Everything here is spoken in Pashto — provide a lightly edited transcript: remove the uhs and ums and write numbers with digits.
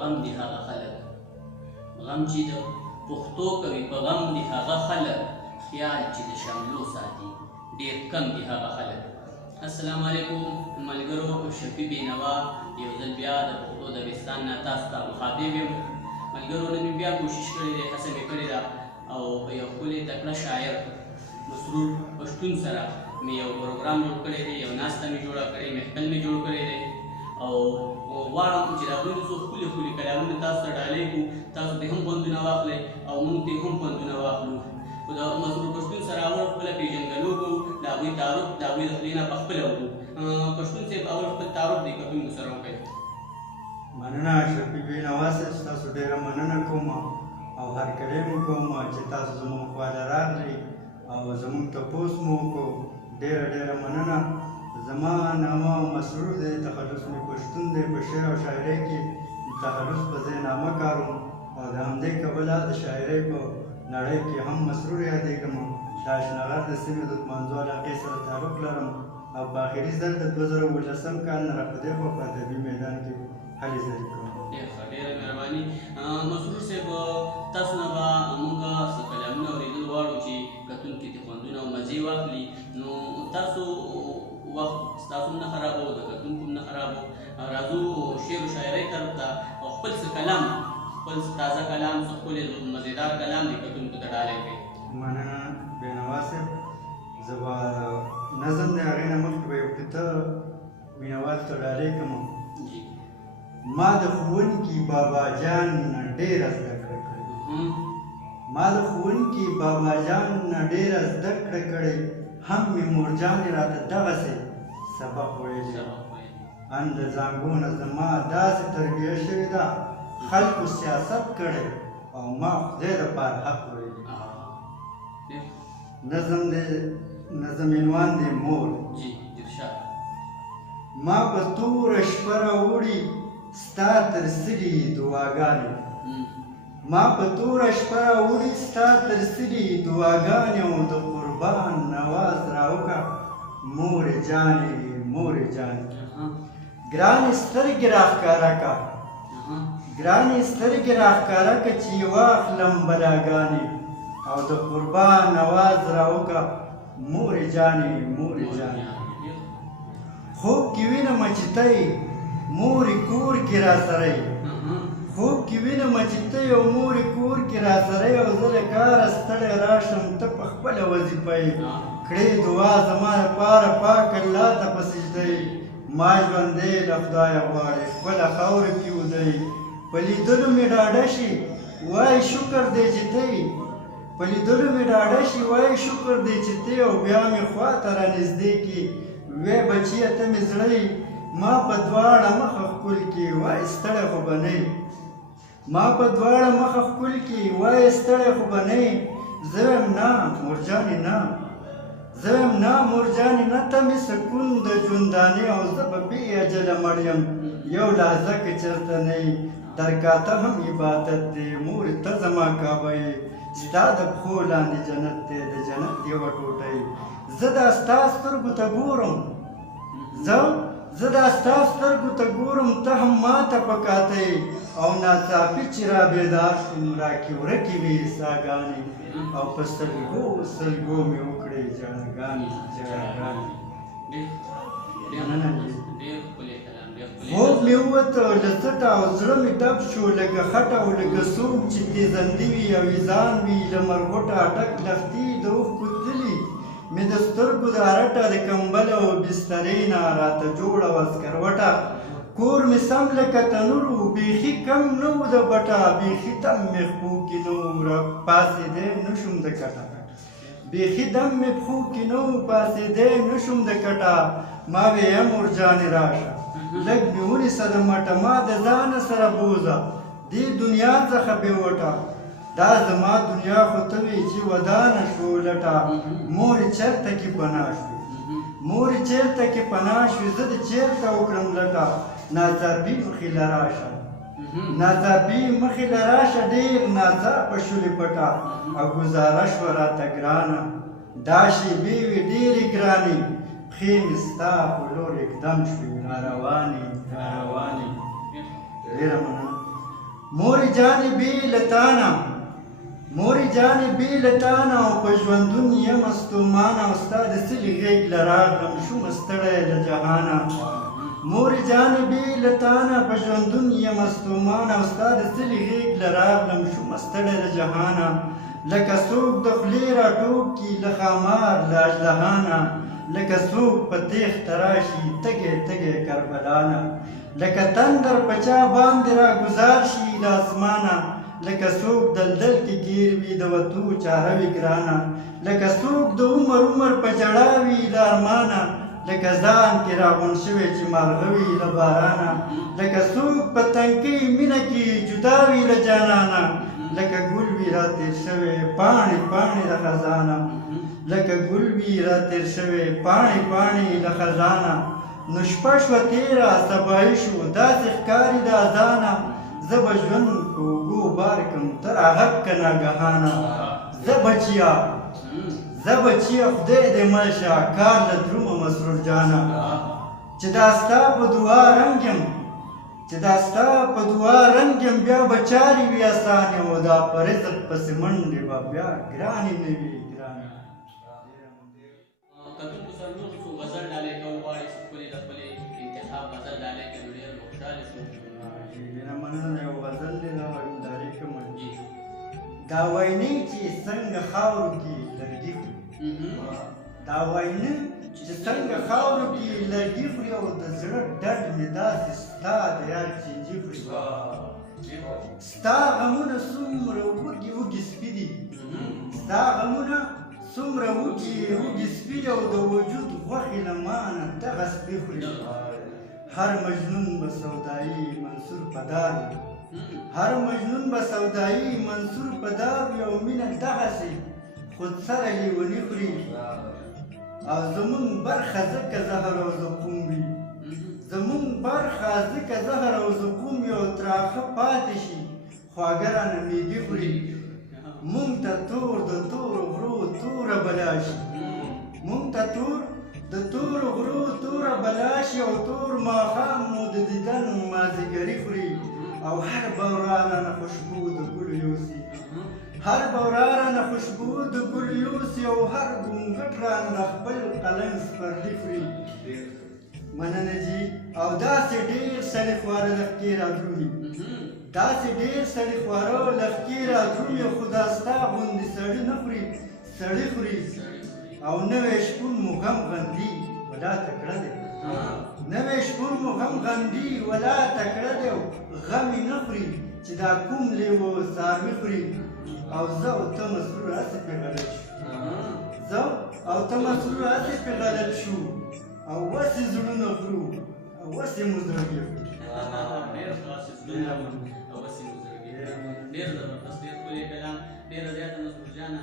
غم دي هغه خلک غم چې د پښتو کوي په غم دي هغه خلک خیال چې د شملو ساتي ډېر کم دي هغه خلک. السلام علیکم ملګرو، شفیع بینوا یو ځل بیا د پښتو دبستان نه تاسو ته مخاطب یم. ملګرو نن مې بیا کوشش کړې دی، هڅه مې کړې ده او په یو ښکلي تکړه شاعر مسرور پښتون سره مې یو پروګرام جوړ کړی دی، یو ناسته مې جوړه کړې، محفل مې جوړ کړی دی او غواړم چې د هغوی څو ښکلي ښکلي کلامونه تاسو ته ډالۍ کړو، تاسو ترې هم خوندونه واخلئ او موږ ترې هم خوندونه واخلو. خو د مسرور پښتون سره اول خپله پېژندګلو کوو، د هغوی تعارف د هغوی د خولې نه په خپله وکړو. پښتون صاحب اول خپل تعارف دی که کوم سره وکړئ. مننه شفیع بینوا صاحب، ستاسو ډېره مننه کوم او هرکلی مو کوم چې تاسو زموږ خواله راغلئ او زموږ تپوس مو وکړو. ډېره مننه. زما نامه مسرور دی، تخلص مې پښتون دی. په شعر او شاعرۍ کې تخلص په ځای نامه کاروم او د همدې کبله د شاعرۍ په نړۍ کې هم مسرور یادېږم. د اشنغر د سیمې د تمانځو علاقې سره تعلق لرم او په آخري ځل د 2018 کال نه را په دې خوا په ادبي میدان کې هلې ځلې کوم. ډېره مهرباني. مسرور صاحب، تاسو نه به موږ څه کلامونه اورېدل غواړو چې کتونکي ترې خوندونه او مزې واخلي. نو تاسو وخت ستاسو هم نه خرابوو، د کتونکو هم نه خرابوو، راځو شعر و شاعرۍ طرف ته او خپل څه کلام، خپل تازه کلام، څه ښکلی مزېدار کلام دې کتونکو ته ډالۍ کړئ. مننه بینوا صاحب. زه به نظم د هغې نه مخکې به یو قطعه مینوال ته ډالۍ کړم. ما د ښوونکي بابا جان نه ډېره زده کړه کړې، ما د ښوونکي بابا جان نه ډېره زده کړه کړې، هم مې مورجانې راته دغسې سبق ویلی. ان د زانګو نه زما داسې تربیه شوې ده، خلکو سیاست کړی او ما خدای دپاره حق ویلی. نظم عنوان دی مور. ما په توره شپه راوړي ستا تر سلي دعاګانې، ما په توره شپه راوړي ستا تر سلي دعاګانې او د قربان نواز راوکړه مورې جانې مورې جانې. ګرانې سترګې راښکاره کړه، ګرانې سترګې راښکاره کړه چې یې واخلم بلاګانې او د قربان نواز راوکړه مورې جانې مورې جانې. خوب کې وینمه چې ته یې مورې کور کې را سره یې، خوب کې وینمه چې ته یې او مورې کور کې را سره یې او زه له کاره ستړی راشم ته په خپله وظیفه یې. کړې دعا زما لپاره پاک الله ته په سجده یې. ما ژوندی له خدایه غواړې خپله خاوره کې ودی. په لیدلو مې ډاډه شي وایي شکر دی چې ته یې، په لیدلو مې ډاډه شي وایي شکر دی چې ته او بیا مې خوا ته را نږدې کړي وی بچیه ته مې زړه یې. ما په دواړه مخه ښکل کړي وایي ستړی خو به نه یې، ما په دواړه مخه ښکل کړي وایي ستړی خو به نه یې. زه یم نه مورجانې نه، زه یم نه مورجانې نه، ته مې سکون د ژوندانې او زه به بې اجله مړ یم یو لحظه که چېرته نه یې. درکاته هم عبادت دی مورې ته زما کعبه یې، ستا د پښو لاندې جنت دی د جنت یوه ټوټه یې. زه دا ستا سترګو ته ګورم، زه دا ستا سترګو ته ګورم ته هم ماته په کاته یې او ناڅاپي چې را بیدار شوم راکې ورکې وې ساګانې او په سلګو سلګو مې وکړې جړاګانې جړاګانې. خوب مې ووته له څټه او زړه مې ډب شو لکه خټه او لکه سوم چې تیزندي وي او ویزان وي له مرغوټه ډک لښتي د اوښکو تللي مې د سترګو د رټه د کمبل او بسترې نه راته جوړه وه سکروټه. کور مې سم لکه تنور و بیخي کم نه و د بټه، بیخي دم مې پښو کې نه و پاڅېدی نه شوم د کټه، بیخي دم مې پښو کې نه و پاڅېدی نه شوم د کټه. ما ویې مورجانې راشه لږ مې ونیسه د مټه، ما د ځانه سره بوزه دې دنیا څخه بېوټه. دا زما دنیا خو ته وې چې ودانه شو لټه. مورې چېرته کې پناه شوې، مورې چېرته کې پناه شوې، زه دې چېرته وکړم لټه. ناڅاپي مخې له راشه، ناڅاپي مخې له راشه ډېر ناڅاپه شولې پټه او ګزاره شوه راته ګرانه. دا شېبې وې ډېرې ګرانې، پښې مې ستا په لور اقدام شوې راروانې راروانې. ډېره مننه. مورې جانې بې له تانه مورې جانې بې له تانه او په ژوندون یمه ستومانه او ستا د څلي غېږ له راغلم شومه ستړی له جهانه مورې جانې بې له تانه په ژوندون یمه ستومانه او ستا د څلي غېږ له راغلم شومه ستړی له جهانه لکه څوک د خولې راټوک کي له ښامار له اژدهانه لکه څوک په تېښته راشي تږی تږی کربلانه لکه تندر په چا باندې راګذار شي له اسمانه لکه څوک دلدل کې ګیر وي د وتو چاره وي ګرانه لکه څوک د عمر عمر په ژړا وي له ارمانه لکه ځان کې راغونډ شوی چې مارغه وي له بارانه لکه څوک په تنکۍ مینه کې جدا وي له جانانه لکه ګل وي راتېر شوی پاڼې پاڼې له خزانه لکه ګل وي راتېر شوی پاڼې پاڼې له خزانه نو شپه شوه تېره سبایي شو داسې ښکاري د اذانه زه به ژوند په اوږو بار کړم ته راغږ که ناګهانه زه بچیه خدای دې مل شه کار له درومه مسرور جانه چې دا ستا په دعا رنګ یم بیا به چارې وي اسانې او دا په رزق پسې منډې به بیا ګرانې نه وي ګرانې کتونکو سره نور څو غزل ډالۍ کول غواړي چې خپلې د خپلې انتخاب غزل ډالۍ کړي نو ډېر خوشحاله شو ډېره مننه یو غزل دی دا ډالۍ کوم دا وینې چې څنګه خاورو کې لرګي خوري دا وینه چې څنګه خاورو کې لرګي خوري او د زړه ډډ مې داسې ستا د یاد چینجي خوري ستا غمونه څومره وږي وږي سپي دي ستا غمونه څومره وږي وږي سپي دي او د وجود غوښې له مانه دغه سپي خوري هر مجنون به سودایي منصور پدار وي هر مجنون به سودایي منصور پدار وي او مینه دغسې خود سره لیوني خوري او زمونږ برخه ځکه زهر او زقوم وي زمونږ برخه ځکه زهر او زقوم وي او تراخه پاتې شي خواږه رانه میږي خوري مونږ ته تور د تورو غرو توره بلا شي مونږ ته تور د تورو غرو توره بلا شي او تور ماښام مو د دیدن مازدیګري خوري او هر بورا رانه خوشبو د ګلو یوسي هر بورا رانه خوشبو د ګل یوسي او هر ګونګټ رانه خپل قلم سپرلي خوري مننه جي او داسې ډېر سړي خواره لښکې رادرومي داسې ډېر سړي خواره لښکې رادرومي خو دا ستا غوندې سړي نه خوري سړي خوري او نوی شپون مو غم غندي ولا تکړه دی نوی شپون مو غم غندي ولا تکړه دی او غم یې نه خوري چې دا کوم لیوه څاروي خوري او زه او ته مسرور هسې پرې غلط شو زه او ته مسرور هسې پرې غلط شو او وسې زړونه خورو او وسې مو زړګې خورو ډېر خلاص زړونه او وسې مو زړګې ډېر زبردست ډېر ښکلی کلام ډېره زیاته مزبور جانه